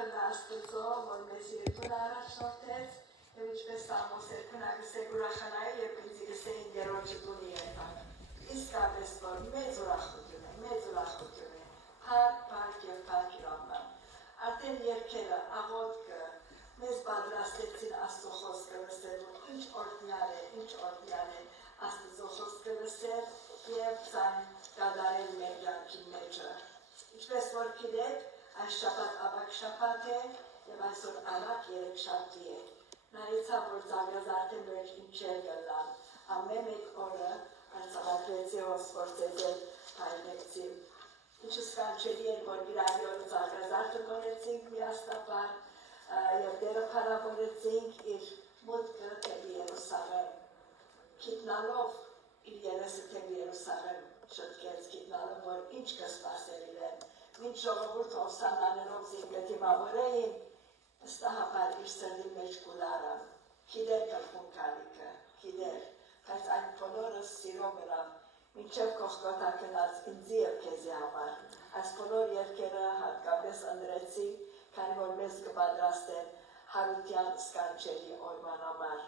Աստծո, որ մեզ երկուն առաջնորդեց, և ինչպես Սամոս երկնագսե ուրախանայի և ինձիգսեին գերոջը դունի երտան։ Իսկապես, որ մեծ ուրախություն է, փարք և փարք իրամբան։ Արդեն երկերը, աղոտքը, մեզ բադրաստեցին Աստծո խոսքը լսելու, ինչ օրդյալ է Աստծո խոսքը լսել և ցան կատարել մեր կյանքի մեջը։ Ինչպես որ գիտեք, այս շաբաթ ավագ շաբաթ է և այսօր արագ երեքշաբթի է։ Նայեցա, որ ծաղրազարդի մեջ ինչեր գլան, ամեն մեկ օրը արցավակրեցի հոսպորցեցել հայնեցի։ Ինչը սկանչելի էր, որ իրանի օրը ծաղրազարդը գոնեցինք միաստապար և դերը պարավորեցինք իր մուտքը թեպի Երուսաղեմ։ Գիտնալով իր երեսը թեպի Երուսաղեմ շտկեց գիտնալով, որ ինչ կսպասել իրեն։ Մինչ ժողովուրդ ովսանաներով զինգտիմավոր էին, վստահաբար իր սրտի մեջ կուլարը, գիտեր գլխուն քալիքը, գիտեր, բայց այդ բոլորը սիրո վրա, մինչև Գողգոթա գնաց ինձի և քեզի համար, այս բոլոր երկերը հատկապես ընտրեցի, քանի որ մեզ կպատրաստեն հարության սկանչելի օրվան համար։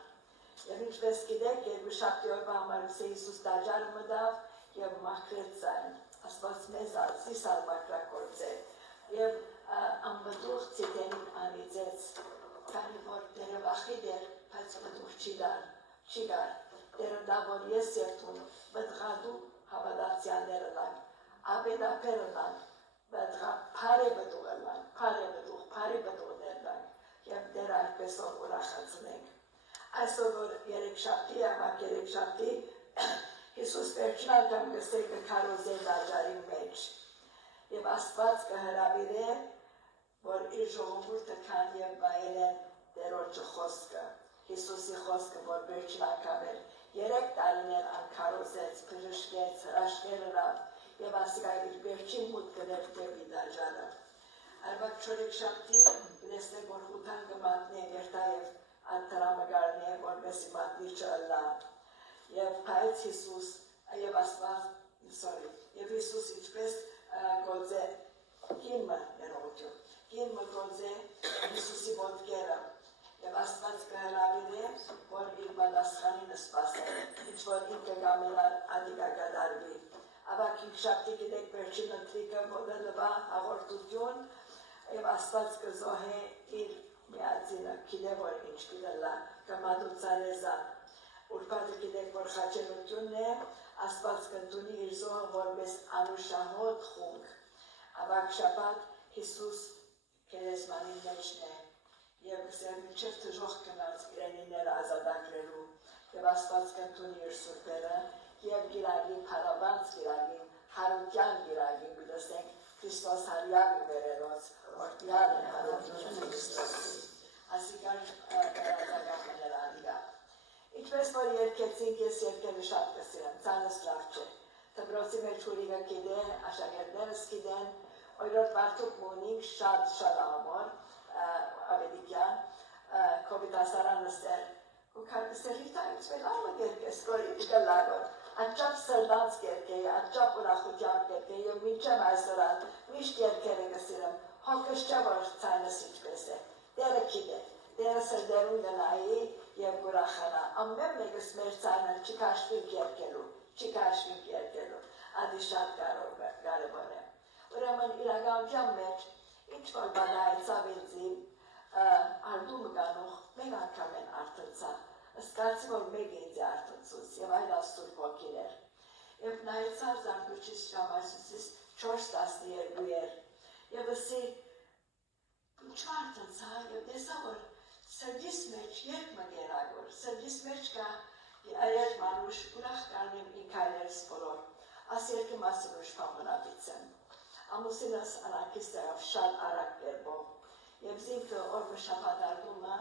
Եվ ինչպես գիտեք, երկուշաբթի օրվա համար Հիսուս տաճարը մտավ և մաքրեց այն, Աստված մեզ զիսալ մաքրագործել և անվտուղ ցիտենին անիծեց, քանի որ դերը վախիտ էր, բայց վտուղ չի գար, դերը դա, որ ես և դու վտղադու հավատացյալները լանք, աբեդապերը լանք, փարե վտուղներ լանք, և դերը այդպեսով ուրախացնենք։ Այսօր որ երեքշաբթի, ավագ երեքշաբթի, Հիսուս վերջին անգամ գսել կքարոզել տաճարի մեջ և Աստված կհրավիրե, որ իր ժողովուրդը քան և վայելեն Տերոջը խոսքը, Հիսուսի խոսքը, որ վերջին անգամ էր 3 տարիներ անկարոզեց, բժշկեց, հրաշքներ ըրավ և ասիկա իր վերջին մուտքն էր դեպի տաճարը։ Արվակ չորեքշաբթի լեսնեք, որ խութան կմատնի երթա և անդրամը գարնի է, որպեսի մատնի չըլլա։ Եվ բայց Հիսուս և Աստված, և Հիսուս ինչպես գոձե գինմը գոձե Հիսուսի ոտքերը և Աստված կհրավիրե, որ իր պատասխանինը սպասեն, ինչ որ ինքը կամենար ադիկա կդարվի։ Ավակ հինգշաբթի գիտեք վերջին ընթրիկը մոդելվա հաղորդություն և Աստված կզոհե իր միածինը, գիտե որ ինչ գիտելա, կմադուցարեզան։ Ուրբաթը գիտեք, որ խաչելությունն է, Աստված կընդունի իր զոհը որպես անուշահոտ խունք։ Ավակ շաբաթ Հիսուս քերեզմանի մեջն է և մինչև թժող կնած իրենիները ազատագրելու և Աստված կընդունի իր սուրբերը և գիրագին փարավանց գիրագին, հարության գիրագին գտեսենք Քրիստոս հարյակը վերելոց, օրդյալ է հարություն Քրիստոսի։ Ասիկար կարազագաղմներ ալիգա։ Ինչպես որ երկեցինք, ես երկերը շատ կսիրեմ, ծանս լավ չէ։ Դպրոցի մեջ ուրիգը գիտեն, աշակերտներս գիտեն, օրորդ վարդուկ մունինք շատ ամոր, ավետիկյան, կովիտասարանը սեր, ու կարգսեր հիթա ինչվել ամը գերկես, որ ինչ գլագոր, անչապ սրդանց գերկեի, անչապ ուրախությամբ գերկեի, և մինչև այսօրան միշտ երկերը կսիրեմ, հոգս չէ, որ ծայնս ինչպես է, դերը գիտե, դերը սրդերուն գնայի և ուրախանա, ամեն մեկս մեր ծայնը չկաշվինք երկելու, ադի շատ կարևոր է։ Ուրեմն իրականության մեջ, ինչ որ բան այցավ ինձի, արդումը գանող մեկ անգամ են արդնցա, սկացի, որ մեկ ինձի արդնցուց և այլ աստուր ոգիր էր։ Եվ նայեցավ զարդուչիս ժամասուսիս 4:12 էր, և ասի, ինչ արդնցա, և դեսա, որ սրդիս մեջ երկ մգերագոր, սրդիս մեջ կա երկ մանուշ, ուրախ կարնեմ ինքայներս բոլոր, աս երկի մասին ուշ պամնապիցեմ։ Ամուսինս անակիստ եղավ շատ արագ կերբով, և զինքը օրվը շապատարգումը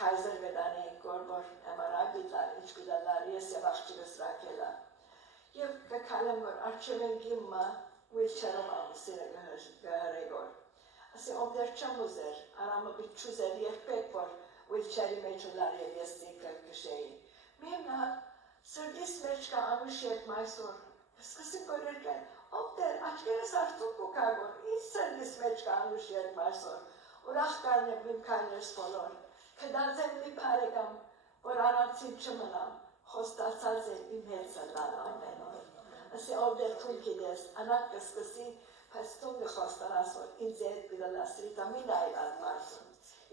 կայզեր գետանեինք որ MRI բիտար, ինչ բիտալար, ես և աղջիկս ռակելա։ Եվ կքալեմ, որ արջև են գիմը ուիլչերով ամուսինը գհրեգոր։ Ասի, ոմդեր չեմ ուզեր, արամը բիտ չուզեր երբեք, որ ուիլչերի մեջ ուլար և ես զինքը կշեի։ Միմնա, սրդիս մեջ կա անուշ երկ մայսոր, սկսիմ որ երկեն, ոմդեր, աչկերս արդում կուկագոր, ինչ սրդիս մեջ կա անուշ երկմասոր, ուրախ կարնեմ իմ քայներս բոլոր, կդարձեմ մի բարեկամ, որ առանցին չմնամ, խոստացած է իմ հետ սլալ ամեն օր։ Ասի ով դեր թուն գիտես, անակ կսկսի, բայց թուն կխոստանաս, որ ինձ հետ պիլալասրի տամին այլ ալմարսում։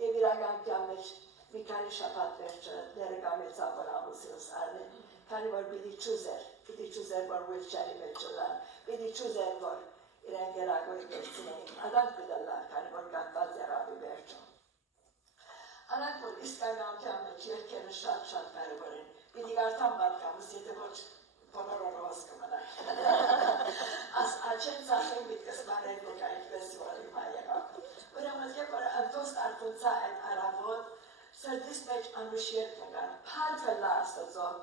Եվ իրականության մեջ մի քանի շաբաթ վերջը ներկամեցավ որ ամուսինս արնեն, քանի որ պիտի չուզեր, որ wheelchair-ի մեջ չլան, պիտի չուզեր, որ իրեն գերագույն վերցնեին, անակ պիտալար, քանի որ կատված երաբի վերջում։ Անակ որ իսկականության մեջ երկերը շատ կարևոր են, պիտի գարտան պատկամս, եթե ոչ բոլոր օրոս կմնակ։ Աչեն ծախեն պիտկս մարել դեք այդպես որ հիմա եղավ։ Ուրեմն եկ որ անդոստ արտունցա են արավոտ, սրդիս մեջ անուշ երկ նգան, պանթը լաստոծով,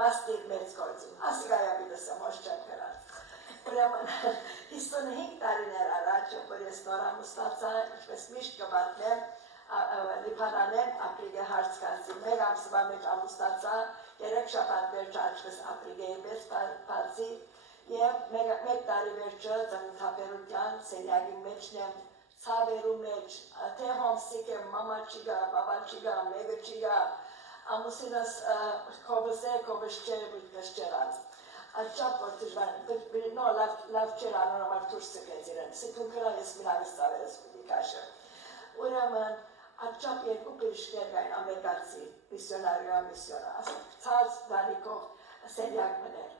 բաստիր մեծ գործին, ասիգայա պիտս մոշ չեմ կրած։ Ուրեմն 55 տարիներ առաջ, որ ես նորամուստացա, ինչպես միշտ կվատնեմ, Լիբանանեն ապրիգե հարց կացի, մեկ ամսվա մեջ ամուստացա, 3 շաբաթ վերջը աչքս ապրիգեի մեծ բացի և մեկ տարի վերջը ծննդաբերության սենյակի մեջն եմ ցավերու մեջ, թե հոմսիկ եմ, մամա չիգա, բաբա չիգա, մեկը չիգա, ամուսինս կովս է, կովս չէ, բույթկս չերած։ Աչապ որ դժվար, լավ չեր անորամար թուրս սկեց իրեն, սիթուն կրա ես մինավս ծավերս կուտի կաշը։ Ուրեմն Աչապ երկու պիրիշներ կային ամերիկացի միսյոնարիա միսյոնա, ցած դանիկով սենյակ մներ։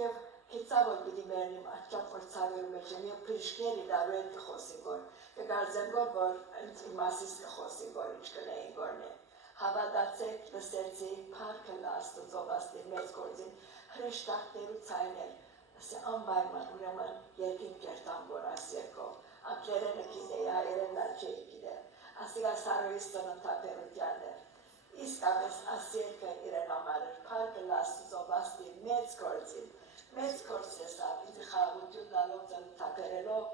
Եվ կիցավ որ պիտի մերնիմ աչապ որ ցավերու մեջ եմ և պիրիշներ իրարու հետ կխոսի որ, կգարձեմ որ իմ մասիս կխոսի որ ինչ կնեին որն է։ Հավատացեք լսեցի պարքը լաստուծով աստիր մեծ գործին հրեշտակներու ցայներ, ասի անբայման ուրեմն երկին կերտան որ այս երկով, անգլերենը գիտեի, հայերենն չէի գիտեր։ Ասիգա սարոյիս ծննդաբերության էր, իսկապես ասիերկը իրեն համար էր, պարքը լաստուծով աստիր մեծ գործ եսավ, ինձ խաղություն լալով ծննդաբերելով,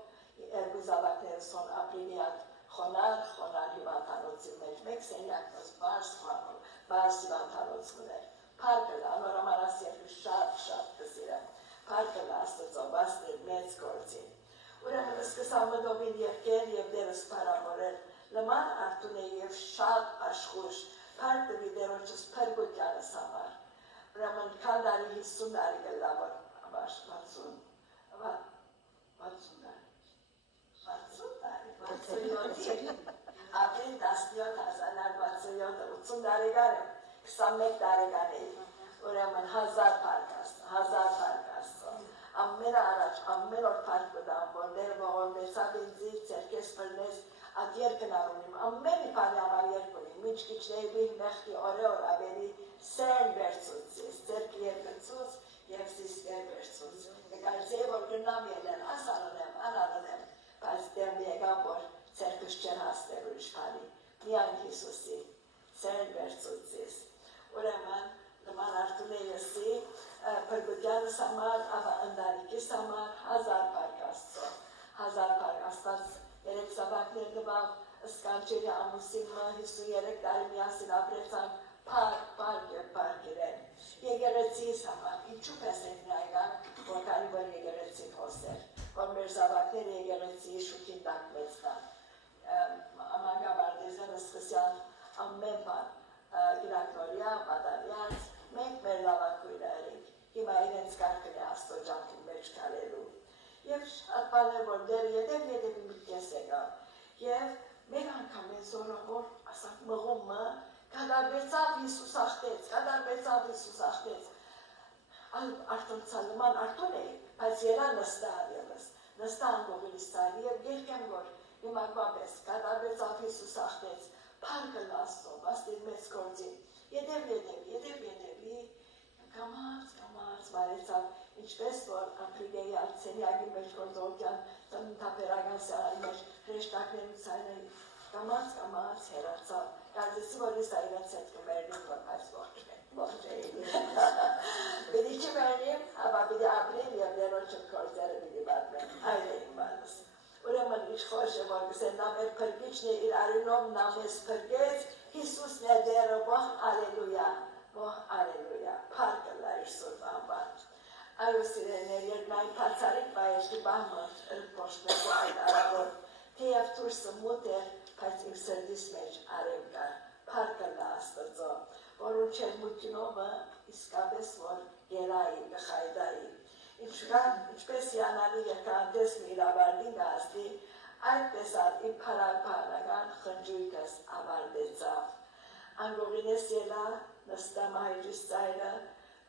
երկու զավակներս հոն ապրինիատ խոնար հիվանդանոցի մեջ, մեկ սենյակնոց բարս հիվանդանոց մներ, պարքը լանոր համար ասիերկը շատ կսիրեմ, պարքը լաստուծով աստիր մեծ գործին։ Ուրեմն սկսավ մտովին երկեր և դերս պարամորել, լման արտուն է և շատ աշխուժ, պարքը վիդերոչս պերգոտյանս համար։ Ուրեմն քան տարի 50 տարի գլավոր, 67 ապրիլ 17,1967 80 տարեկան եմ, 21 տարեկան էի, ուրեմն 1000 պարկ աստծո, ամեն առաջ, ամեն օր պարկ բդամ, որ դեր ողորմեցավ ինձի, ծերկես պրնես, Ad երկնարունիմ, ամեն իպանի համար երկունիմ, մինչ կիչնեի մեղքի օրը օր ավելի սերն վերցուց, ես ձերքի երկնցուց և սիսկեր վերցուց։ Եկարցեի, որ գնամ ելեն, անանեմ, բայց դեմ եկավ, որ ձերքս չեն հասներ ուրիշ պանի, միայն Հիսուսի, սերն վերցուց ես։ Ուրեմն, նման արտուն է եսի, պրգուտյանս համար, ավա ընդարիկիս համար, 1000 պարկ աստծո, 1000 պարկ աստված երեք զավակներ գվավ, սկանչերի ամուսինը 53 տարի միասին ապրեցան, պարկ իրեն։ Եկեղեցիս համար, ինչու պես են նայգան, որ քանի որ եկեղեցի փոսեր, որ մեր զավակները եկեղեցի շուքին տակ մեծնան։ Մանգավարդեզները սկսյալ ամեն բան, գիրակնորյա, պատանյաց, մենք մեր լավակույրը էինք, հիմա իրենց կարգն է աստոջանքին մեջ կալելու։ Եվ շատ բաներ որ դեր ետև միտքես եկավ և մեկ անգամ են զորավոր ասակ մղումը կադարվեցավ Հիսուս աղտեց արտոնցալման արտոն էի, բայց երա նստա անգողինից ծայլի և երկեմ որ իմակվապես կադարվեցավ Հիսուս աղտեց, պարկը լաստով, աստիր մեծ գործին, ետև կամաց մարեցավ, ինչպես որ ապրիգեի սենյակի մեջ գործողության ծննդաբերական սարանի մեջ հրեշտակներու ցայնային կամաց հեռացավ, կարծեցի որ ես այրենց հետ կմերնիմ, որ այս ողջ էի։ Պիտի չմերնիմ, ապա պիտի ապրիմ և ներոջը գործերը պիտի բատմեմ, այր էիմ բանս։ Ուրեմն ինչ խոշ է, որ գսեն նա մեր փրկիչն է իր արյունով նա մեզ փրկեց, Հիսուսն է դերը, ող ալելույա, փառքը լա իր սուրբ անվան։ Այո սիրելիներ, երբ նայ բացարիք բայեշտի բանմը պոշտնելու այդ արավոր թեև դուրսը մութ էր, բայց իմ սրտիս մեջ արև կար, փառք Ալլա Աստծո, որ ուչել մությունովը իսկապես որ գերայի, գխայդայի, ինչպես յանալի երկանդեսն իր ավարդին գազդի, այդպես ալ իմ փարական խնջույքս ավարդեցավ, անգողինես ելա, նստա մահիջիս ծայրը,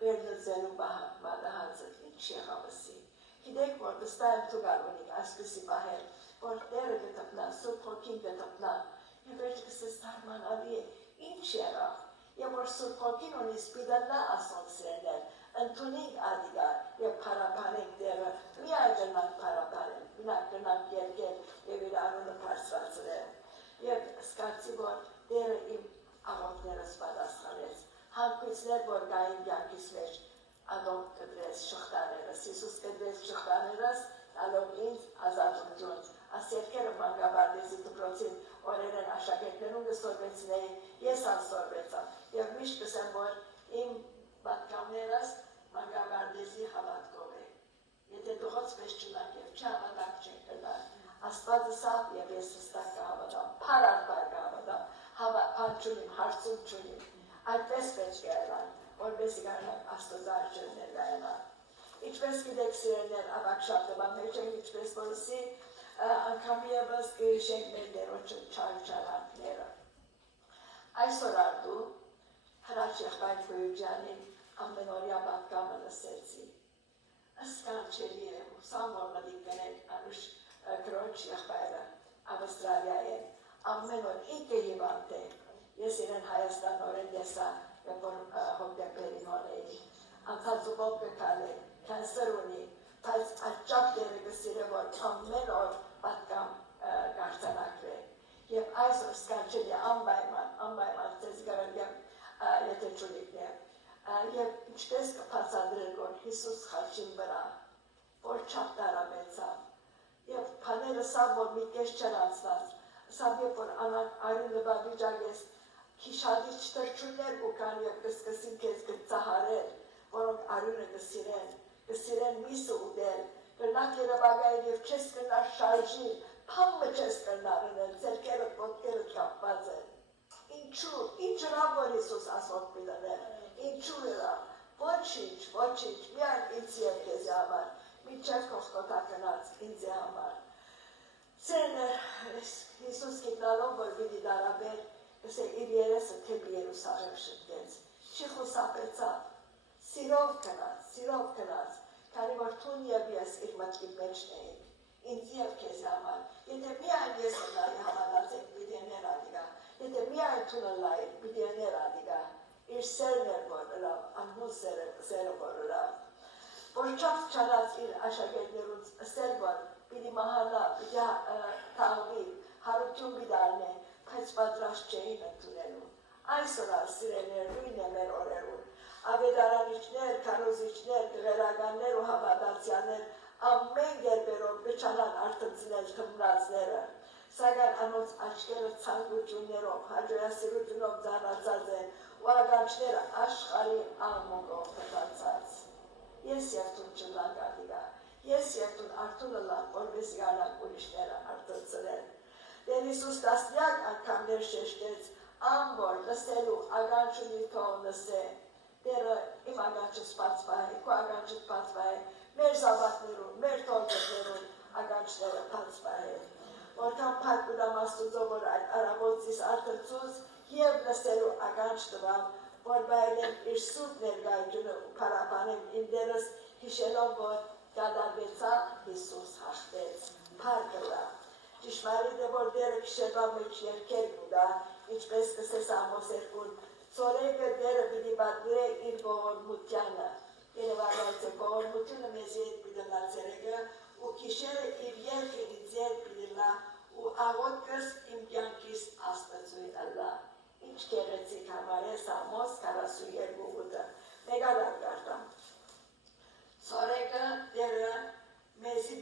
վերնծելու բադահանձը ինչ եղավսի, գիտեք, որ նստա եմ թուգար ունիք այսպիսի պահել, որ դերը գտպնա, Սուրբ Հոգին գտպնա, և վերջկսես թարմանալի է, ինչ եղավ, և որ Սուրբ Հոգին ունի սպիդալլա ասոն սրենել, ընդունենք ադիգա և պարապանենք դերը, միայն գնանք պարապանենք, մինակ գնանք երկել և իր անունը պարսվածրել, և սկացի, որ դերը իմ աղոտներս պատասխանեց, հանգույցներ, որ գային յանքիս մեջ, ադոմ կդրեց շղթաներս, Հիսուս կդրեց շղթաներս, ալով ինձ ազատություն, ասերքերը մանգաբարդեզի դպրոցին օրերեն աշակերտներուն գսորվեցնեի, ես անսորվեցա, և միշտ կսեմ, որ իմ պատկամներս մանգաբարդեզի հավատքով է, եթե դողոց պես չնակ և չհավատակ չենք կնար, Աստվածը սավ և ես հստակ կհավատամ, պարարբար կհավատամ, բան չունիմ, հարցում չունիմ, այդպես պետք է ելան, որպես իգարնակ Աստծար չեն ներգայանալ։ Ինչպես գիտեք սիրելներ ավակշապտվան մեջ են, ինչպես որսի անգամ եվս կհիշենք մեր դերոջը չարչարանքները։ Այսօր արդու հրաչ եղբայր Գոյուջյանին ամենօրյա պատկամը լսեցի։ Սկանչելի է, ուսամ որ մտիկ կնեք անուշ գրոջ եղբայրը Ավստրալիա է, ամեն օր ինքը հիվանդ է, ես իրեն Հայաստան օրեն դեսա, երբ որ հոկտեմբերին օրեի, անցածուկով կկալ է, կենսեր ունի, բայց աճապ դերը կսիրը, որ ամեն օր պատկամ գարձանակվե, և այսօր սկանչելի անպայման ծեզ գարագեմ, եթե չունիքն է, և ինչպես կպացադրել, որ Հիսուս խաչին վրա, որ չապ տարամեցավ, և պաները սավ, որ մի կես չեր անցնած, սավ եվ որ արին լվավիճակ ես, քիշադի չտրչուններ կուկան և կսկսին կեզ գծահարել, որոնք արյունը կսիրեն միսը ուդել, կրնակ երևագային և չես կրնար շարժին, պամը չես կրնար ընել, ձերքերդ, ոտքերդ կապված են։ Ինչու, ինչ հրավ որ Հիսուս ասոտ պիլներ, ինչու հրավ, ոչինչ, միայն ինձ և կեզի համար, մինչև կողկոտա կնած ինձի համար։ Սերներ, Հիսուս գիտնալով, որ վիդի դարաբեր, կսե իր երեսը թեպի Երուսաղեմ շտկեց, չի խուսապեցավ, սիրով կնած, քանի որ թուն և ես իր մտքի մեջն էինք, ինձ և կեզի համար, եթե միայն ես լայի համանացեք պիտիներ ադիգա, եթե միայն թունը լայի պիտիներ ադիգա, իր սերն էր որ ըրավ, անհուն սերը որ ըրավ, որ չապ չանած իր աշակերտներուն սել որ պիտի մահանա, պիտի թաղվի, հարություն պիտարն է, բայց պատրաստ չէին ընդունելու, այսօր սիրելներ նույն է մեր օրերուն, ավետարանիչներ, քարոզիչներ, գղերականներ ու հավատացյաններ ամեն գերբերով գչանան արտնցնել թմրածները, սակայն անոնց աչքերը ցանկություններով, հաջողասիրությունով ձանացած են ու ականջները աշխարհի աղմուկով փտացած։ Ես և տուն չլանք ադիգա, ես և տուն արդունը լանք, որպես գալանք ուրիշները արտնցնել։ Դեր Հիսուս տասնյակ անգամներ շեշտեց, ամոր լսելու ականջունի թող լսե, դերը իմ ականջս բացվայ, քո ականջդ բացվայ, մեր զավակներուն, մեր թողերներուն ականջները բացվայ, որքան փառք ունեմ Աստծո, որ այդ առավոտից արթնցուց և լսելու ականջ տվավ, որ բայրեմ իր սուրբ ներկայությունը ու փառաբանեմ իմ դերս հիշելով, որ կատարվեցավ Հիսուս հաղթեց, փառք Ալլա։ Ճշմարիտ է, որ դերը քիշերվա մեջ երկեր կուտա, ինչպես կսես Ամոս 2, ծորեկը դերը պիտի պատվիրե իր ողորմությանը, երևակայց է ողորմությունը մեզ ետ պիտի ծերեկը, ու քիշերը իր երկը ինձ ետ պիտի լա, ու աղոտքս իմ կյանքիս Աստծույն Ալլա։ Ինչ գեղեցիկ համարես Ամոս 42-ը, մեգադար կարտամ։ Ծորեկը դերը մեզի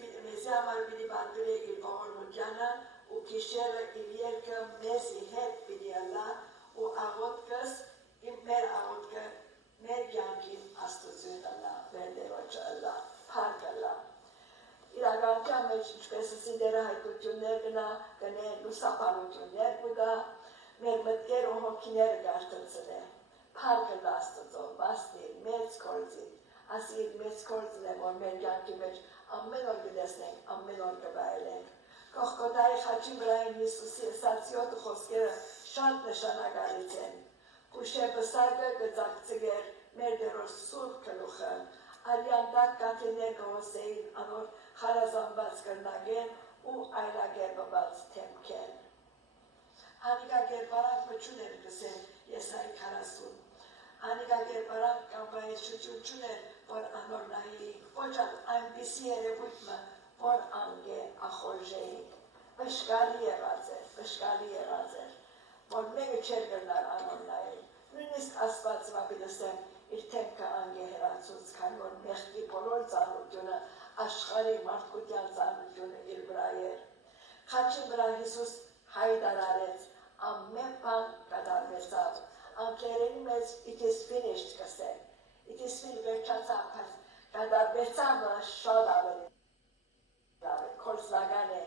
համար պիտի պատվիրե իր ողորմությանը, ու քիշերը իր երկը մեզի հետ պիտի լա, ու աղոտքս մեր աղոտքը մեր կյանքին Աստծույն Ալլա, մեր դերոջը Ալլա, փառք Ալլա։ Իրականության մեջ ինչպես ասի դերը հայտուտ Ուրախություններ գնա, գնե լուսապանություններ կուտա, մեր մտքեր ու հոգիները գարտընծնե, փառքը Աստծո, բաստիր, մեծ կործին, ասիր մեծ կործին է, որ մեր կյանքի մեջ ամեն օր կտեսնենք, ամեն օր կվայելենք։ Կողքոտայի խաչի վրային Հիսուսի ասած 7 խոսքերը շատ նշանակալից են։ Կուշե բսակը կծակցգեր մեր դերոս սուրբ գլուխը, արյան տակ կաթիներ կհոսեին անոր խարազանված կրնագեն ու այլագերբված թեմքեն։ Անիկագերբարանք մչուներ կսեն Եսայի 40։ Անիկագերբարանք կամբայից շուճուչուներ, որ անոր նայեիք, ոչ այնպիսի երևույթը, որ անգե ախորժեիք, վշկալի եղած էր, որ մեկը չեր գրնար անոր նայել, նույնիսկ Աստված մապիլսեմ իր թեմքը անգե հերացուց, քան որ մեղքի բոլոր ծանրությունը, աշխարհի մարդկության ծանրությունը իր վրա էր։ Խաչի վրա Հիսուս հայտարարեց, ամեն բան կատարվեցավ, անգլերենի մեջ it is finished կսել, it is finished վերջացավ, կատարվեցավը շատ ավելի Կորսնական է,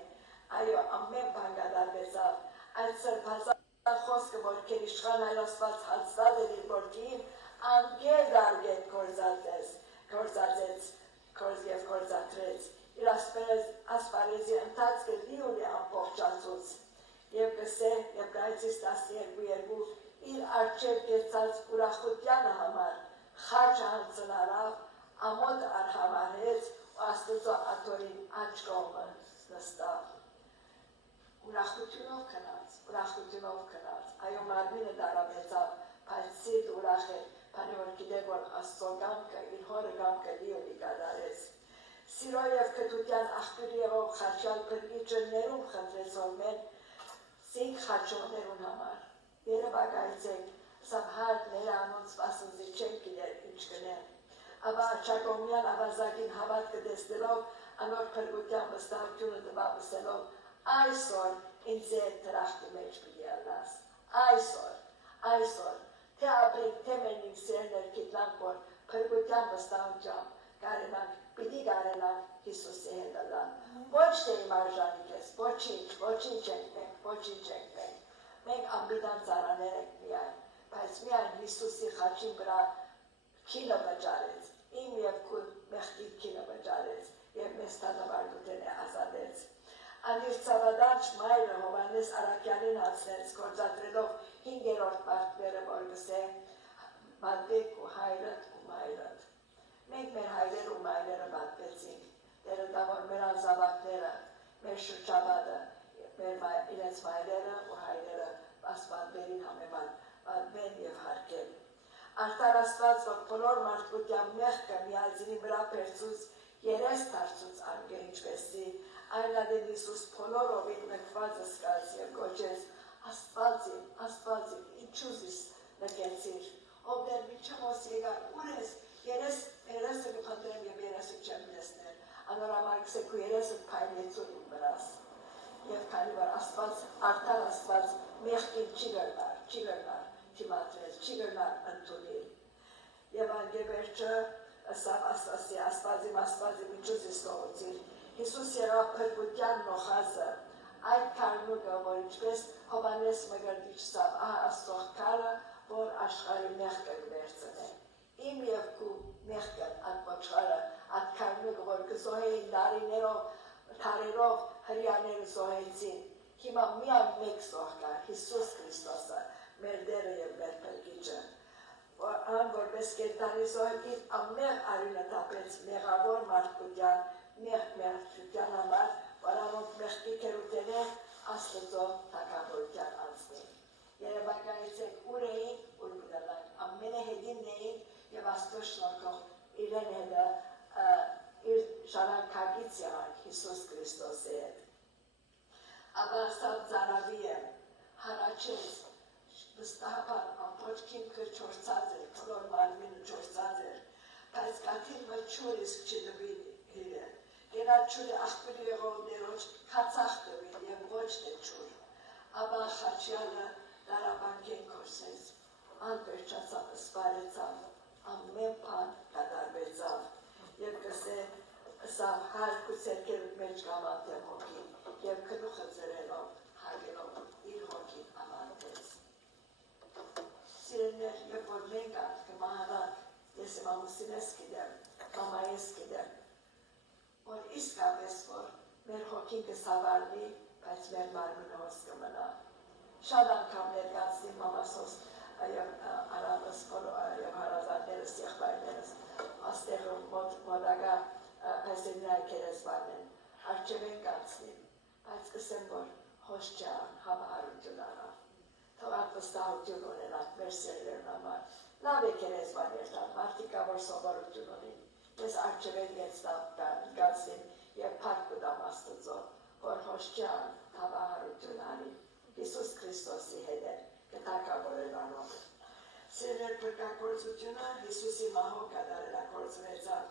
այո, ամեն բան կատարվեցավ, այդ սրբազան խոսքը, որ քեր իշխան Հայր Աստված հաստատ էր իր որդին, անգեր դարգետ կործածեց, իր ասպարեզի ընթացքը լիուրի ամբողջացուց, և կսե, Եբրայեցիս 12:2, իր առջև կեցած ուրախությանը համար, խաչը հանձնարավ, ամոթ արհամարեց, ու Աստծո աթորին աջ կողմը նստավ։ Ուրախությունով քնած, այո մարմինը դարավեցավ, բայց սիրտ ուրախ էր, քանի որ գիտեր, որ Աստծո կամքը, իր հորը կամքը լիովի կատարեց։ Սիրո և քթության աղբյուր եղող խաչյալ փրկիչը ներում խնդրեց որ մեր սինք խաչողներուն համար։ Երևակայեցեք, սավ հարդները անոնց սպասնձի չեն գիտեր ինչ կնեն։ Աբա Չակոմյան ավազակին հավատքը տեսնելով, անոր փրկության վստահությունը տվավսելով, այսօր ինձ այդ դրախտի մեջ պիտի ալնաս, այսօր, թե ապրենք, թե մենինք սերներ կիտնանք, որ փրկության վստահությամբ կարենանք, պիտի կարենանք Հիսուսի հետ ալան։ Ոչ թե իմ արժանիք ես, ոչինչ ենք մենք, մենք ամբիդան ծարաներ ենք միայն, բայց միայն Հիսուսի խաչին վրա քինը վճարեց, իմ և քու մեղքի քինը վճարեց և մեզ տադավարտութեն է ազատեց։ Անիր ծավադանչ մայրը Հովանես Արաքյանին հացնեց, գործադրելով 5-րդ պարտները, որ գսե բատվեք ու հայրըդ ու մայրըդ։ Մենք մեր հայրեր ու մայրերը բատվեցինք, դերը դա որ մեր անզավակները, մեր շրջավադը, իրենց մայրերը ու հայրերը ասպատվերին համեման բատվեն և հարկել։ Արդար Աստված, որ բոլոր մարդկության մեղքը միածինի վրա պերծուց, երես դարձուց անգե ինչպեսի, այնադեն Հիսուս բոլորովին նկված զգաց և գոչեց, Աստված իմ, ինչուզիս նկեցիր, ով դեր միջամոս եկար, ուր ես, երեսը կփնտրեմ և երեսը չեմ լեսներ, անորամար կսեքու երեսը կայնեցուր իմ վրաս, և քանի որ Աստված, արդար Աստված մեղքին չի գրնար, թիմատրել, չի գրնար ընդունիլ, և անգե վերջը Աստվածի միջուզիս լողոցիր, Հիսուս եղավ փրկության նոխազը, այդ քարնուկը, որ ինչպես Հովանես Մկրտիչ սավ, Աստծո քարը, որ աշխարհի մեղքը կվերցնե։ Իմ և քու մեղքն այդ ոչխարը, այդ քարնուկը, որ կզոհեին դարիներով, թարերով հրյաները զոհեցին, հիմա միայն մեկ զոհ կա, Հիսուս Քրիստոսը, մեր Տերը և մեր Փրկիչը, որպես կենդանի զոհին ամեն արյունը տապեց մեղավոր մարդկության մեղքության համար, որ անոնք մեղքի քերութենե Աստծո թագավորության անցնին։ Երևակայեցեք ուր էին, ուր գնալանք, ամենահետինն էին և Աստծո շնորհքով իրեն հետը իր շարակագից եղանք Հիսուս Քրիստոսի հետ։ Աբաստավ ծարավի եմ, հարաչեց, վստահաբար ամբողջ քիմքը չորցած էր, բոլոր մարմինը չորցած էր, բայց կաթին մրջուր իսկ չդվին իրեն, գենատ չուրի աղբյուրի եղող ներոջ կացախ դվին և ոչ թե չուր, աբա խաչյալը դարաբանկեն կորսեց, անվերջացավ, սպարեցավ, ամեն բան կատարվեցավ և կսե սավ հարկ ու սերկերուտ մեջ կամատեմ հոգին և որպես իմ ամուսինս գիտեմ, մամայիս գիտեմ, որ իսկապես որ մեր հոգին կսավարվի, բայց մեր մարմինը հոս կմնա։ Շատ անգամ ներկացնի մամասոս եւ արաբս եւ հարազատներս եղբայրներս աստեղում մոտակա այսինքն կերեսվան են արջևեն կացնի, բայց կսեմ որ հոշճան հավահարություն առավ, թողատ վստահություն ունենանք մեր սերերն համար, լավ է կերեսվան երթան, մարդիկա որ սովորություն ունին, ես արջևեն կացնիմ եւ փառք կտամ Աստծո, որ հոշճան հավահարություն արի, Հիսուս Քրիստոսի հետ է, կտակավորելանով։ Սերեր փրկագործությունը Հիսուսի մահով կատարելագործվեցավ,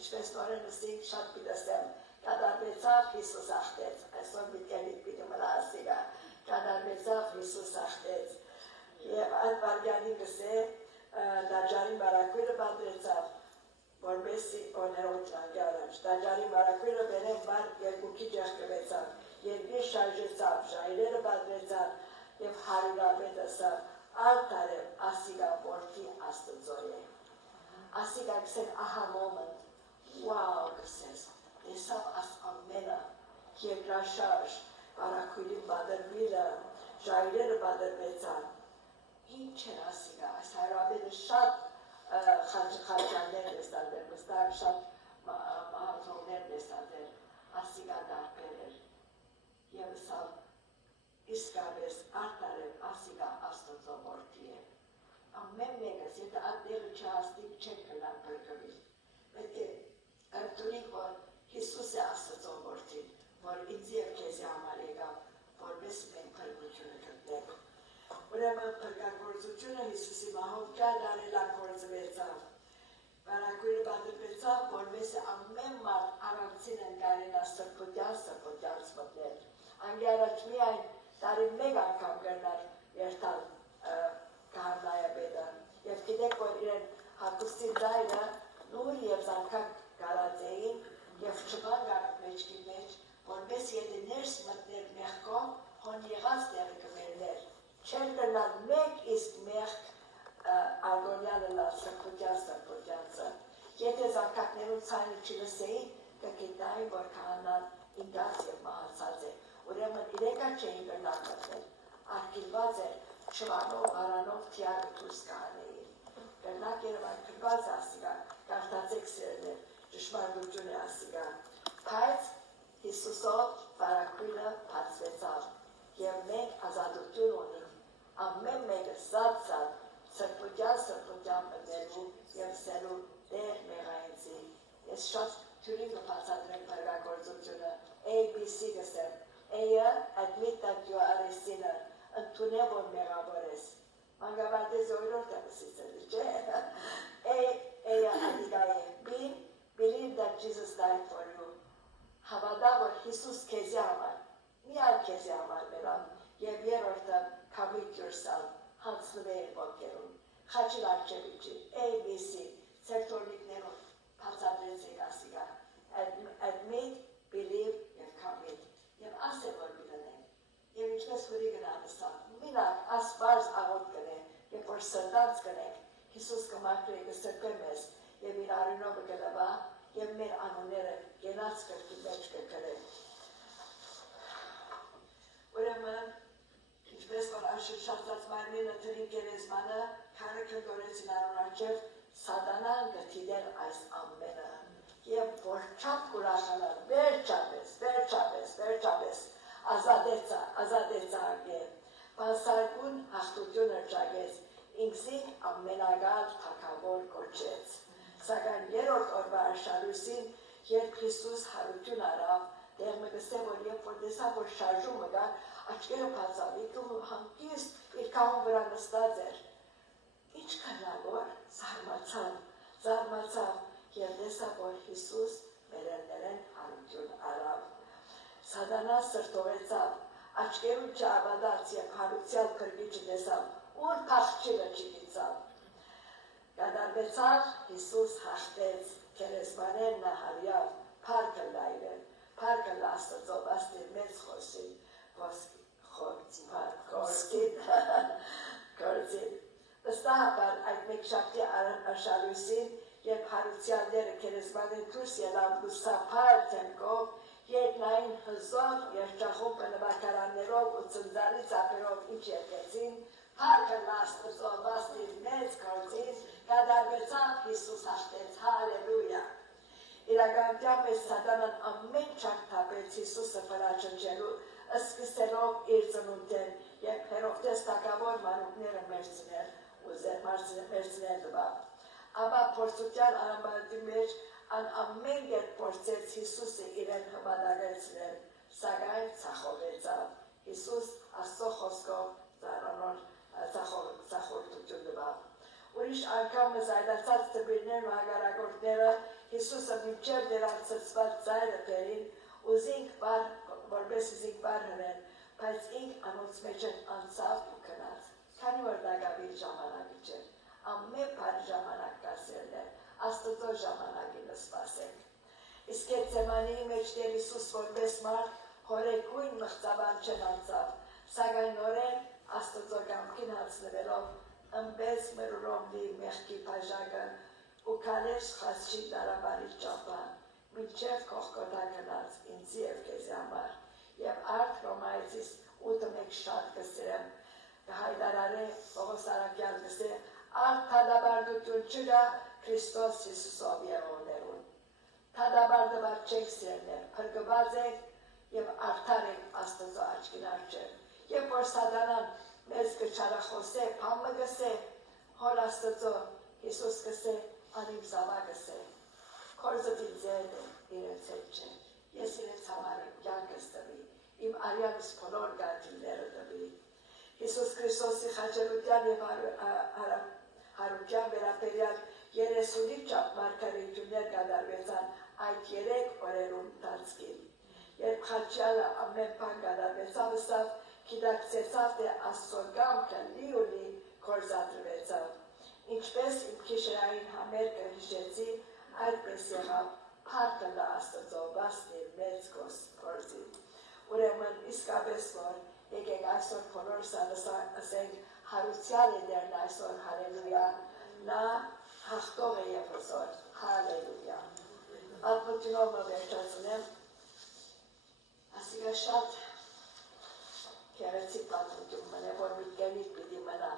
ինչպես նորեն ասենք շատ պիտեսեմ, կատարվեցավ Հիսուս ախտեց, այսօր պիտի մնա ասիգա, կատարվեցավ Հիսուս ախտեց, եւ այդ բարգյանի գսե դաջարի բարակույրը բադրեցավ, որբեսի օներոտ լանգարաջ, դաջարի բարակույրը բերեն բար երկուքի ջեղկվեցավ, երկի շարժեցավ, ժայրերը բադրեցավ եւ հարյուրապետ ասավ, Ալտարև ասիգա որդի Աստծոյ է։ Ասիգա գսեն ահա moment, wow գսես, տեսավ աս ամենը, երկրաշարժ, բարակույրի բադրվիլը, ժայրերը բադրվեցան։ Ինչ էր ասիգա, այս հարյուրապետը շատ խաչաններ նստալներ, վստահ շատ մահացողներ նստալներ, ասիգա դարբեր էր, եւ սավ իսկապես արտարև ասիգա Աստծո որդի է, ամեն մեկս, եթե ատեղը չհաստիկ չեք կնան բրգվի, պետք է ըրտունիք, որ Հիսուս է Աստծո որդին, որ ինձ և քեզի համար եկավ, որպես մենք փրկությունը գտնենք։ Ուրեմն փրկագործությունը Հիսուսի մահով կատարելագործվեցավ, բարակույրը բադրվեցավ, որպես ամեն մարդ առանցին ընկարենա սրբության մտնել։ Անգի առաջ միայն տարի մեկ անգամ կրնար երթալ կահարնայապետը, եւ գիտեք, որ իրեն հագուստի ձայնը նուր եւ զանգակ գալած էին եւ չկան գարակ մեջքի մեջ, որպես եթե ներս մտներ մեղքով, հոն եղած տեղը կվերներ, չեր կրնալ մեկ իսկ մեղք արգոնյանը լավ սրբությանցը, եթե զանգակներուն ցայնը չլսեին, կգիտնային, որ քահանան ինգած եւ մահացած է, ուրեմն իրեկա չէին կրնալ մտնել, արգիլված էր չվանով, արանով թիարը դուրս կահանեին, կրնակ երևան կրված ասիգա, կարդացեք սերներ, ճշմարտություն է ասիգա, բայց Հիսուսով բարակույրը բացվեցավ եւ մենք ազատություն ունենք, ամեն մեկը զատ սրբության մտնելու եւ սելու դեր մեղայինցի, ես շատ թյուրին կբացատրեմ փրկագործությունը, ABC գսեմ, A-ը admit that you are a sinner, ընդունե որ մեղավոր ես, մանգաբարձ օրորդ է մսիցել, չէ, A-ը ադիգա է, B, believe that Jesus died for you, հավատա, որ Հիսուս քեզի համար, միայն քեզի համար մերան, եւ երորդը commit yourself, հանցնվեի ոտքերուն, խաչիլ արջևիչի, ABC, սերտորնիկներուն, բացատրեցեք ասիգա, admit, believe եւ commit, եւ ասե որ միլնենք, եւ ինչպես հուրի գնանսա, մինակ ասվարզ աղոտ կնենք, եւ որ սրտանց կնենք, Հիսուս կմարդուի կսրկե մեզ, եւ իր արյունովը կլվա, եւ մեր անունները գենաց կրկի մեջ կկրենք։ Ուրեմն, ինչպես որ աշխշացած մարմինը տրին գերեզմանը, քարը կնդորեցին արուն արջև, սատանան գտիներ այս ամենը, եւ որ չապ կուրախանար, վերջապես, ազատեցա ագեր, բանսարկուն հաղթությունը ճագեց, ինքսին ամենագալ թակավոր կոչեց, սակայն երորդ օրվա աշխարհուսին, երբ Հիսուս հարություն արավ, դեղ մգստե, որ երբ որ տեսավ, որ շարժումը գար, աչկերը բացավ, իքու հանգիստ իր կահուն վրա նստած էր, ինչ կնավոր զարմացավ, եւ տեսավ, որ Հիսուս մերերներեն հարություն արավ, սատանա սրտովեցավ, աչկերուն չավադաց եւ հարուցյալ փրկիչը տեսավ, ուր փախչելը չգիտավ, կատարվեցավ Հիսուս հաղթեց, կերեսմանեն նահարյալ, փառքը լայրեն, փառքը Աստծո վաստիր մեծ խոսին, գործին, վստահաբար այդ մեկ շաբթի աշխարհուսին հարուցյալները քերեզմանեն դուրս ելավ լուսափար թեմքով, երկնային հզոր երջախումբը նվագարաններով ու ծնձարի ծապերով ինչ եկեցին, փառքը Աստծո վաստիր մեծ գործից, կատարվեցավ Հիսուս հաղթեց, հալելույա։ Իրականության մեջ սատանան ամեն չափ թափեց Հիսուսը վրաճնջելու, սկսելով իր ծնունդեն, երբ Հերովդես թագավոր մանուկները մերձնել ու մերձնել տվավ։ Ապա փորձության արամբարդի մեջ ամեն երբ փորձեց Հիսուսը իրեն հմադագեցնել, սակայն ցախողեցավ։ Հիսուս Աստծո խոսքով ցախորդություն տվավ։ Ուրիշ անգամ զայրացած տբիրներն ու հագարակորդները Հիսուսը մինչև նրանց ծծված ծայրը բերին ու որպես զինք վար հրեն, բայց ինք անոնց մեջ անցավ ու գնաց։ Քանի որ դակավիր ժամանակը չէր, ամեն բան ժամանակ կասել էր, Աստծո ժամանակին սպասենք։ Իսկ Գեթսեմանի մեջ Տեր Հիսուս որպես մարդ հորեկույն մղծավան չեն անցավ, սակայն նորեն Աստծո կամքին հանձնվելով ըմբեց մրուրով լի մեղքի բաժակը ու քալեց խաչի դարաբարի ճապան, մինչև Գողգոթա գնաց ինձի և քեզի համար, և արդ Հռոմայեցիս 8:1 շատ կսրեմ, կհայտարարե Պողոս Արաքյալ կսե, արդ թադաբարդություն չկա Քրիստոս Հիսուսով եղողներուն։ Թադաբարդված չեք սիրներ, փրկված եք և արդար եք Աստծո աչքին առջև։ Երբ որ սատանան մեզ կչարախոսե, փամը գսե, հոր Աստծո Հիսուս կսե, անիմ զավակս է, կորզդ ինձ հետ է, իրենց հետ չէ, ես իրենց համար եմ կյանքս տվի, իմ արյանս բոլոր գանջիները տվի։ Հիսուս Քրիստոսի խաչելության և հարության վերաբերյալ 30-ի չափ մարգարեություններ կատարվեցան այդ 3 օրերում ընթացքին։ Երբ խաչյալը ամեն բան կատարվեցավ ըսավ, գիտակցեցավ, թե Աստծո կամքը լի կործադրվեցավ։ Ինչպես իմ գիշերային համերգը հիշեցի, այդպես եղավ, փառքը Աստծո վաստիր մեծ գործի։ Ուրեմն իսկապես որ եկեք այսօր բոլորս ասենք հարուցյալ է Տերն այսօր, հալելույա, նա հաղթող է և հզոր, հալելույա։ Պատմությունով վերջացնեմ, ասիկա շատ քերեցիկ պատմություն մնե, որ մի կենիկ պիտի մնա,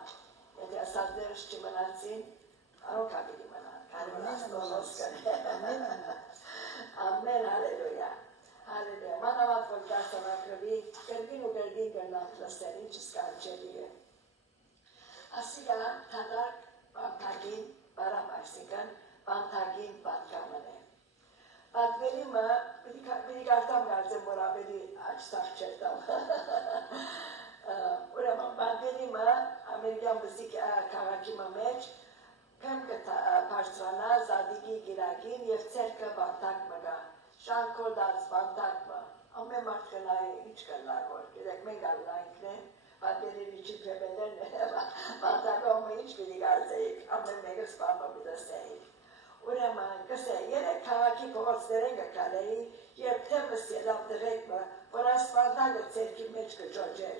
եթե ասածներս չմնացին, անոնք պիտի մնան, քանի որ Աստծո խոսքը։ Ամեն, հալելույա, հալելույա, մանավանդ որ դասավակրվի, կրգին ու կրգին կրնանք լսել, ինչ սկանչելի է։ Ասիկա թադարկ բանթագին բարամ այսիկան, բանթագին պատկամն է։ Պատվելիմը, պիտի կարտամ կարծեմ, որ ավելի աչսախ չեր տամ։ Ուրեմն պատվելիմը, ամերիկյան բզիկ քաղաքի մեջ, փեմ կբարձրանա զադիկի գիրագին և ցերկը բանտակ մգա, շանքորդած բանտակ մը, ամեն մարդ կնայի ինչ կնար որ, գիտեք մենք ալնայինքն է, պատվելին իչի պրեպեներն բանտակով մը ինչ պիտի կարծեիք, ամեն մեկը սպամը պիտասեիք։ Ուրեմն կսե, 3 քաղաքի փողոցներեն կկալեի, երբ թեմս ելավ դրեկմը, որ այս բանտակը ցերկի մեջ կջոջեր։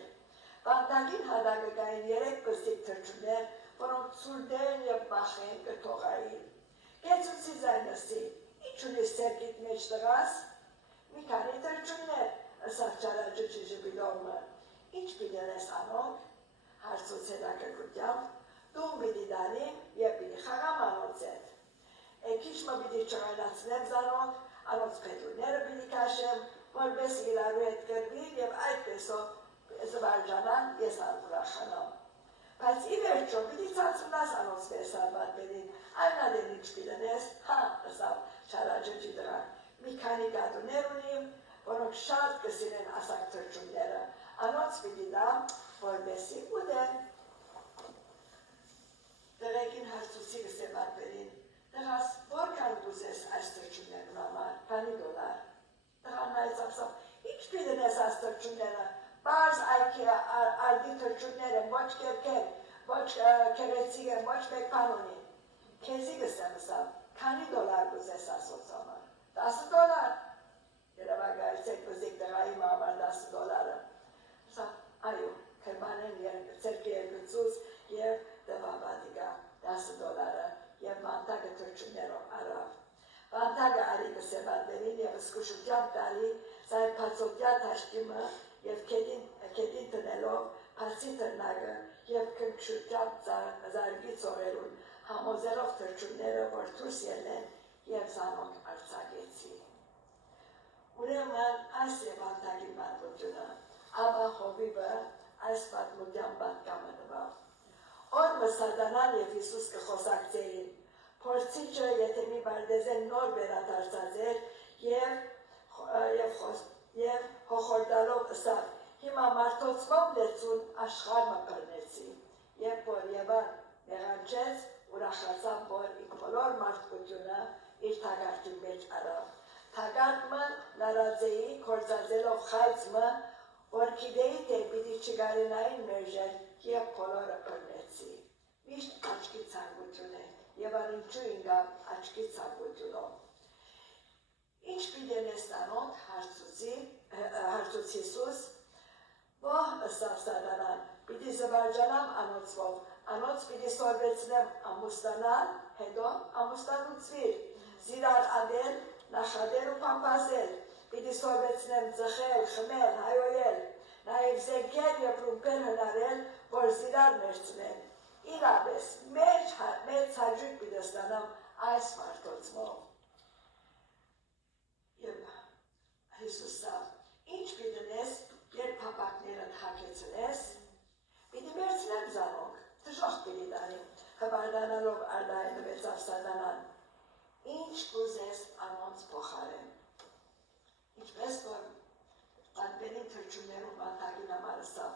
Բանտակին հատակը կային 3 բզիկ թրջուններ, որոնք ցուրդեն և բախեն կթողային։ Կեցուցի զայնսի, ինչ ունիս ցերկիտ մեջ տղաս, մի քանի թրջուններ, ըսավ ճարաջջի ժպիտովը, ինչ պիտենես անոնք, հարցուց հետաքրքրությամբ, դու պիտի դանիմ և պիտի խաղամ անոնց հետ։ Քիչ մը պիտի չղայնացնեմ զանոնք, անոնց փետուրները պիտի քաշեմ, որպես իրարու հետ կրվին և այդպեսով զվարճանան ես ուրախանամ։ Բայց ի վերջո պիտի ցածունաս անոնց պես արվատներին, այնադեն ինչ պիտենես, հա, ըսավ ճարաջջի դրան, մի քանի կատուներ ունիմ, որոնք շատ կսիրեն ասակ թրջունները, անոնց պիտի դամ, որպեսի ուտեն։ Տղեկին հարցուցի գսե պատվերին, տղաս որքան կուզես այս թրջուններն համար, քանի $։ Տղան նայեց ասավ, ինչ պիտենես այս թրջունները, բարձ այդի թրջուններ են, ոչ կերկեր, ոչ քերեցիկ են, ոչ մեկ բան ունի։ Քեզի գսեմ ասավ, քանի $։ կուզես ասոց համար, $10։ Երևակայեցեք բզիկ տղայի համար $10։ Ասավ, այո, կրմանեն ցերկի երկծուց և դվաբադիկա $10 և մանտակը թրջուններով արավ։ Սեբադերին և սկուշության տարի զայրպացոտյա թաշկիմը և կետին տնելով պարսի տրնագը և կնքշության զարգի ծորերուն համոզելով թրջունները, որ դուրս ելնեն և զանոք արձակեցի։ Ուրեմն այս և անդագի պատմությունը Աբա Հովիվը այս պատմության պատկամը տվավ։ Օրը Սատանան և Հիսուս կխոսակցեին, փորձիչը եթե մի բարդեզեն նոր վերադարձած էր և հոխորդալով ըսավ, հիմա մարդոցվով լեցուն աշխարհ մկրնեցի, երբ որ Եվան մեղանչեց, ուրախացավ, որ իր բոլոր մարդկությունը իր թագարտի մեջ առավ։ Թագարտը լարաձեի կործածելով խայծը, որ գիտեի, թե պիտի չգարենային մերժել և բոլորը կրնեցի։ Միշտ աչքի ցանկություն է, և անինչու ինգավ աչքի ցանկությունով։ Ինչ պիտի նեստանոտ հարցուց Հիսուս, ոհ ըսավ Սատանան, պիտի զվարճանամ անոցվով, անոց պիտի սորվեցնեմ ամուստանալ, հետո ամուստանուցվիր, զիրար ադել, նախադել ու պամպազել, պիտի սորվեցնեմ ձխել, խմել, հայոյել, նաև զենքեր և ռումպեր հնարել, որ զիրար մերցնեն, իրապես մեծ հաջույք պիտի ստանամ այս մարդոցմով։ Եվ Հիսուսը, ինչ պիտի նես, երբ հապակներըդ հակեցնես, պիտի մերցնեմ զանոնք, դժոխ պիտի տանիմ, հպարդանալով արդայնվեցավ Սատանան, ինչ կուզես անոնց փոխարեն։ Ինչպես որ պատմենին թրջուններում բանտագին համար ըսավ,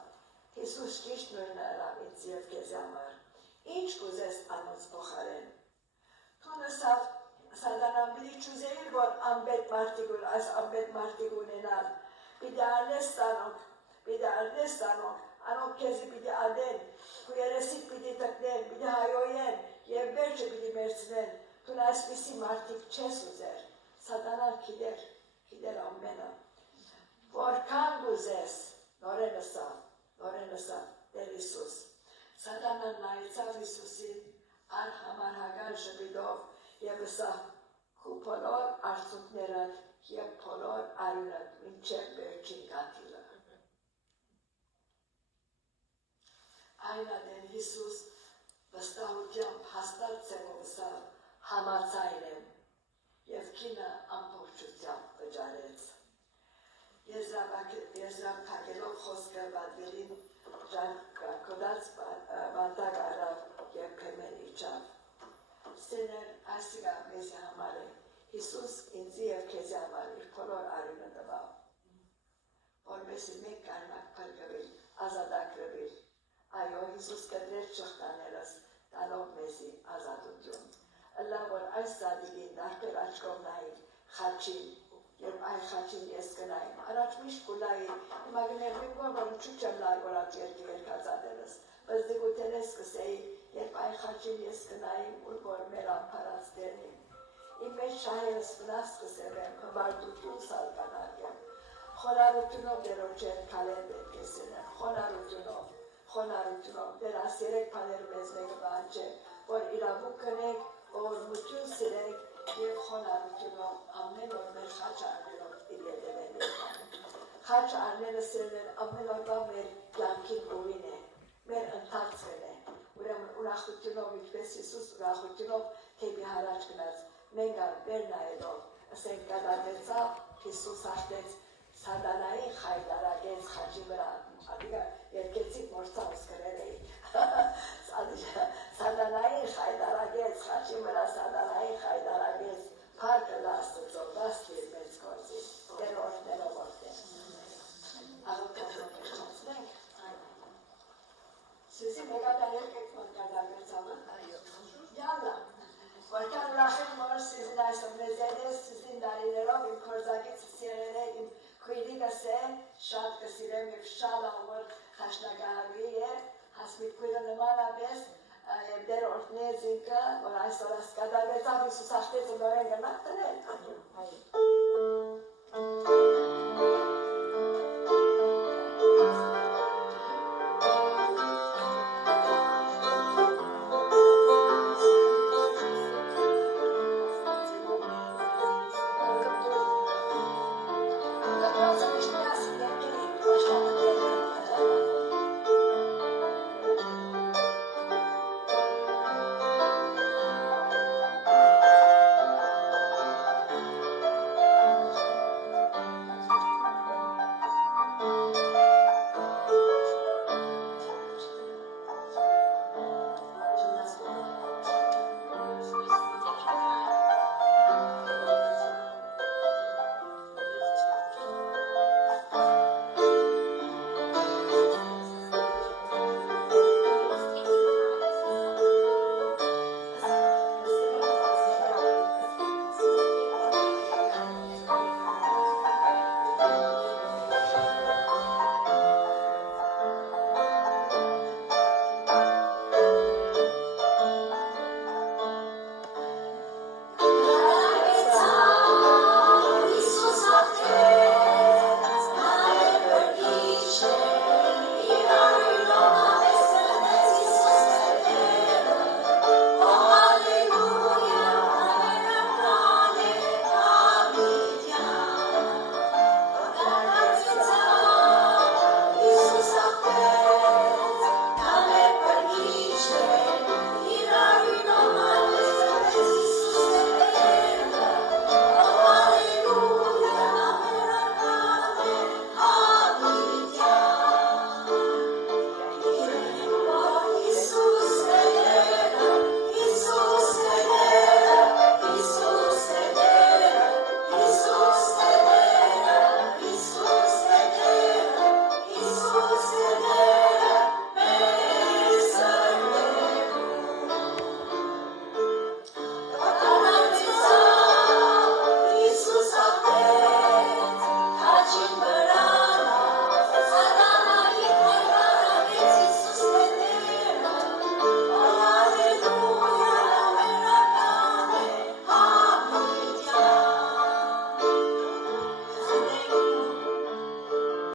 Հիսուս ճիշտ նույնը ըրավ ինձ և քեզ համար, ինչ կուզես անոնց փոխարեն։ Թուն ըսավ Սատանան պիտի չուզեիր, որ այս անբետ մարդիկ ունենալ, պիտի արնես տանոնք, անոնք քեզի պիտի ադեն, քու երեսիդ պիտի տնկնեն, պիտի հայոյեն և վերջը պիտի մերցնեն, թուն այսպիսի մարդիկ չես ուզեր։ Սատանան գիտեր ամենը, որքան կուզես, նորեն ըսավ Տեր Հիսուս։ Սատանան նայեցավ Հիսուսին առ համարհական ժպիտով և ըսավ, քու բոլոր արցունքներդ և բոլոր արյունդ մինչև վերջին կաթիլը։ Այն ադեն Հիսուս վստահությամբ հաստատ ձևով ըսավ, համաձայն եմ և կինը ամբողջությամբ վճարեց։ Եզրափ թագելով խոսքը բադվերին կոդած բանտակ առավ և կեմեն իջավ։ Սեներ այսիգա մեզի համար է, Հիսուս ինձի և քեզի համար իր բոլոր արյունը տվավ, որպեսզի մենք կարողանանք փրկվել, ազատագրվել։ Այո, Հիսուս կտրեց շղթաներս, տալով մեզի ազատություն։ Ըլլա որ այս ծադիկին դարբեր աչքով նայի խաչին, երբ այն խաչին ես կնայիմ, առաջ միշտ կուլայի, հիմա գներվիմ որ ինչու չեմ լար որ աչ երկի երկածադերս, բայց դիգութենես կսեի, երբ այն խաչին ես կնայիմ, ուր որ մեր ամպարած դերնիմ։ Իմ մեջ շահերս վնաս կսևեմ, հվարդություն սալկանարգեմ, խոնարությունով դերոջեն կալեն պետք է սենեմ, խոնարությունով, դեր աս երեք պաներում ես մեկը բանջեմ, որ իրավուկ կնեք, ողորմություն սիրեք և խոնարությունով ամեն օր մեր խաչը արնելով իր ետևեն ենք։ Խաչը արնելը սիրելն ամեն օրվա մեր կյանքին ուղին է, մեր ընթացքն է, ուրեմն ուրախությունով, ինչպես Հիսուս ուրախությունով թեպի հարաճ գնաց, մենք վեր նայելով, ասենք կադատեցավ, Հիսուս հաշտեց, Սատանային խայտարագեց խաչի վրա, երկեցիկ մորցავს գրել էի, Սատանային խայտարագեց խաչի վրա, Սատանային խայտարագեց, փառքը Աստծո, բաստիր մեծ գործի, դեր օրհները որդեն։ Աղոթքով կշտացնենք։ Սիզի մեգադար եկեք մորկադագործավը։ Յալլա։ Որքան ուրախ եմ, որ սիզին այսօր մեզ ետես, սիզին դարիներով իմ կորզագիցս եղել է, իմ քույրիկս է, շատ կսիրեմ և շատ աղոր խաշնագահարուի է, հասմիտ քույրը նմանապես, և դեր օրհներ զինքը, որ այսօր ասկադարվեցավ Հիսուս հաշտեց ու նորեն գնաք տրել։